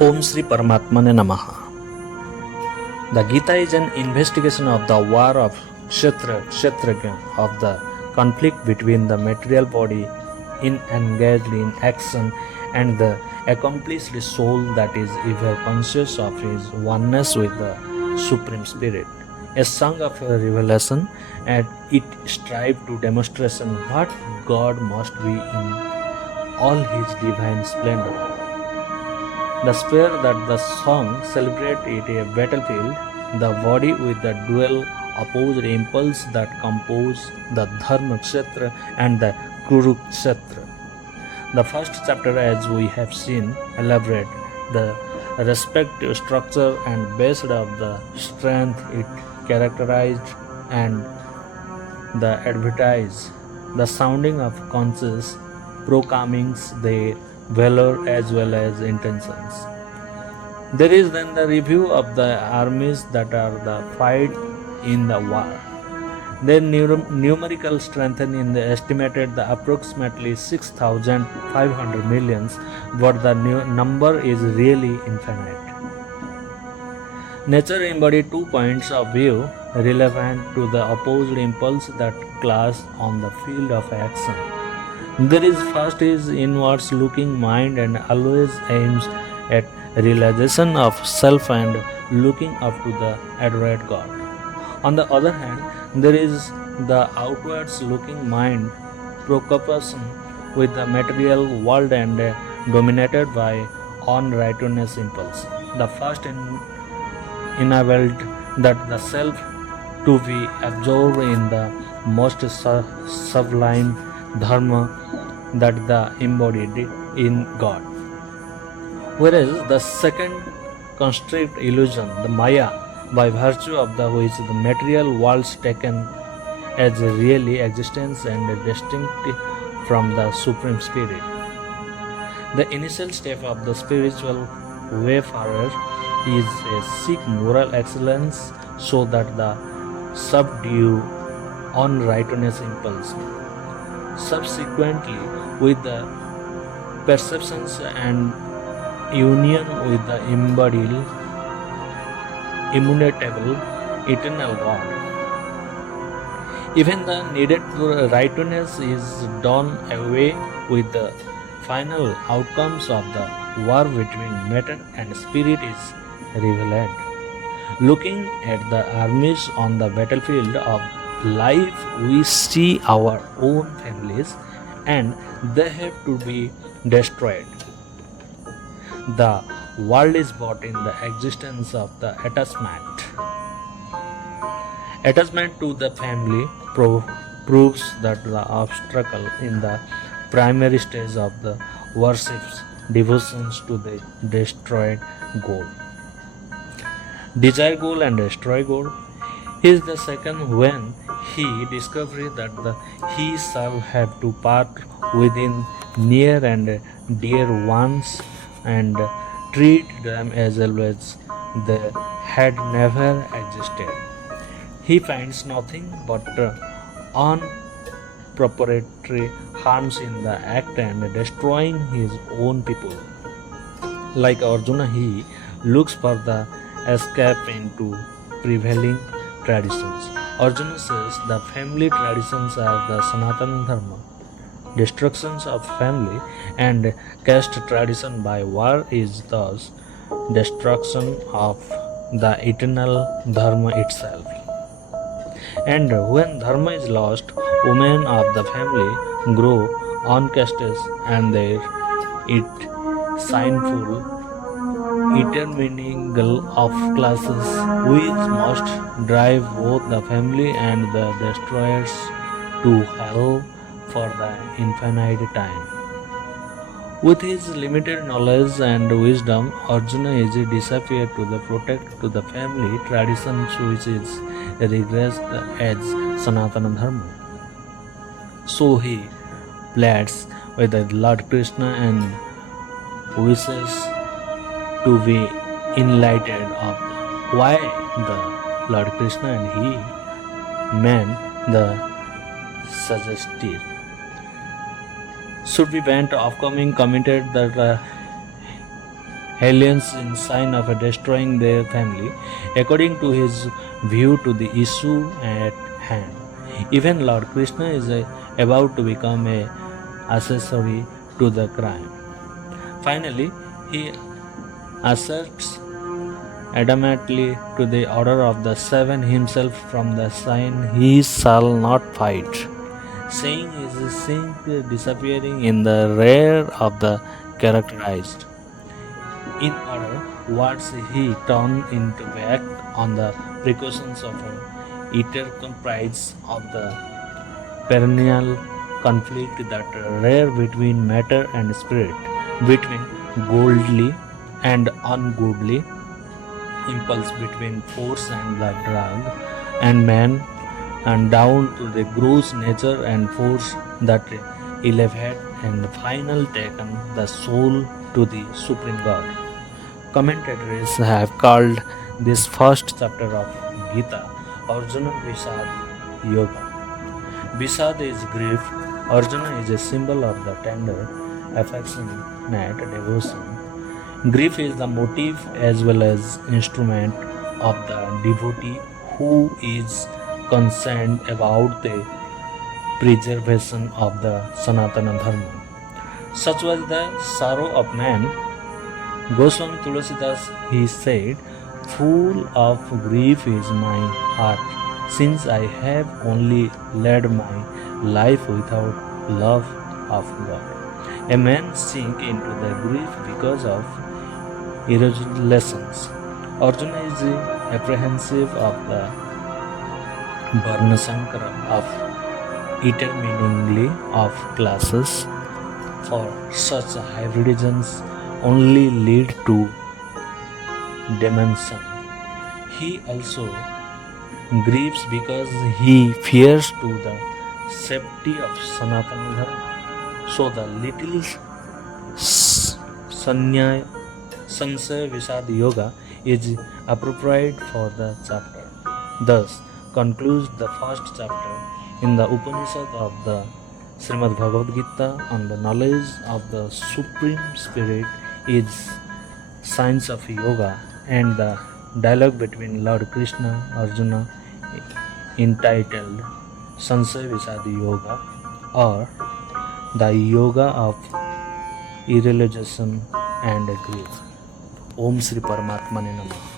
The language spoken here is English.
Om Sri Paramatmane Namaha. The Gita is an investigation of the war of Kshatragya, of the conflict between the material body engaged in action and the accomplished soul that is ever conscious of his oneness with the Supreme Spirit. A song of revelation, and it strives to demonstration what God must be in all his divine splendor. The sphere that the song celebrates is a battlefield, the body with the dual opposed impulse that compose the Dharma Kshetra and the Kurukshetra. The first chapter, as we have seen, elaborate the respective structure and based of the strength it characterized and the advertise, the sounding of conscious proclaimings their valor as well as intentions. There is then the review of the armies that are the fight in the war. Their numerical strength in the estimated the approximately 6,500 millions, but the number is really infinite. Nature embodied 2 points of view relevant to the opposed impulse that clash on the field of action. There is first is inwards looking mind and always aims at realization of self and looking up to the adored God. On the other hand, there is the outwards looking mind preoccupation with the material world and dominated by unrighteousness impulse. The first enabled that the self to be absorbed in the most sublime dharma that the embodied in God. Whereas the second construct illusion, the Maya, by virtue of the which the material worlds taken as really existence and distinct from the Supreme Spirit. The initial step of the spiritual wayfarer is a seek moral excellence so that the subdue unrighteousness impulse. Subsequently, with the perceptions and union with the embodied, immutable, eternal God. Even the needed righteousness is done away with the final outcomes of the war between matter and spirit is revealed. Looking at the armies on the battlefield of life, we see our own families and they have to be destroyed. The world is bought in the existence of the attachment. Attachment to the family proves that the obstacle in the primary stage of the worship's devotions to the destroyed goal. Desire goal and destroy goal. He is the second when he discovers that he shall have to part within near and dear ones and treat them as always they had never existed. He finds nothing but unproprietary harms in the act and destroying his own people. Like Arjuna, he looks for the escape into prevailing traditions. Arjuna says the family traditions are the Sanatana Dharma. Destructions of family and caste tradition by war is thus destruction of the eternal dharma itself. And when dharma is lost, women of the family grow uncastes and their it sinful intermingling of classes which must drive both the family and the destroyers to hell for the infinite time. With his limited knowledge and wisdom, Arjuna is disappeared to the protect to the family traditions which is regressed as Sanatana Dharma. So he pleads with the Lord Krishna and wishes to be enlightened of why the Lord Krishna and he meant the suggested should be banned. Upcoming commented that aliens in sign of destroying their family, according to his view to the issue at hand. Even Lord Krishna is about to become a accessory to the crime. Finally, he asserts adamantly to the order of the seven himself from the sign he shall not fight, saying his sink disappearing in the rear of the characterized. In other words, he turned into back on the precautions of an eater comprised of the perennial conflict that rear between matter and spirit, between godly and ungodly, impulse between force and the drug, and man, and down to the gross nature and force that elevate and final taken the soul to the Supreme God. Commentators have called this first chapter of Gita Arjuna Vishad Yoga. Vishad is grief. Arjuna is a symbol of the tender, affectionate devotion. Grief is the motive as well as instrument of the devotee who is concerned about the preservation of the Sanatana Dharma. Such was the sorrow of man. Goswami Tulasidas, he said, "Full of grief is my heart, since I have only led my life without love of God." A man sink into the grief because of irresolutions. Arjuna is apprehensive of the Varnasankara of interminglingly of classes, for such hybridizations only lead to dimension. He also grieves because he fears to the safety of Sanatana Dharma. So the little Sanshay Vishad Yoga is appropriate for the chapter. Thus concludes the first chapter in the Upanishad of the shreemadbhagwadgeeta on the knowledge of the Supreme Spirit is science of yoga, and the dialogue between Lord Krishna Arjuna entitled Sanshay Vishad Yoga, or the yoga of irrealization and grief. Om Shri Paramatmane Namah.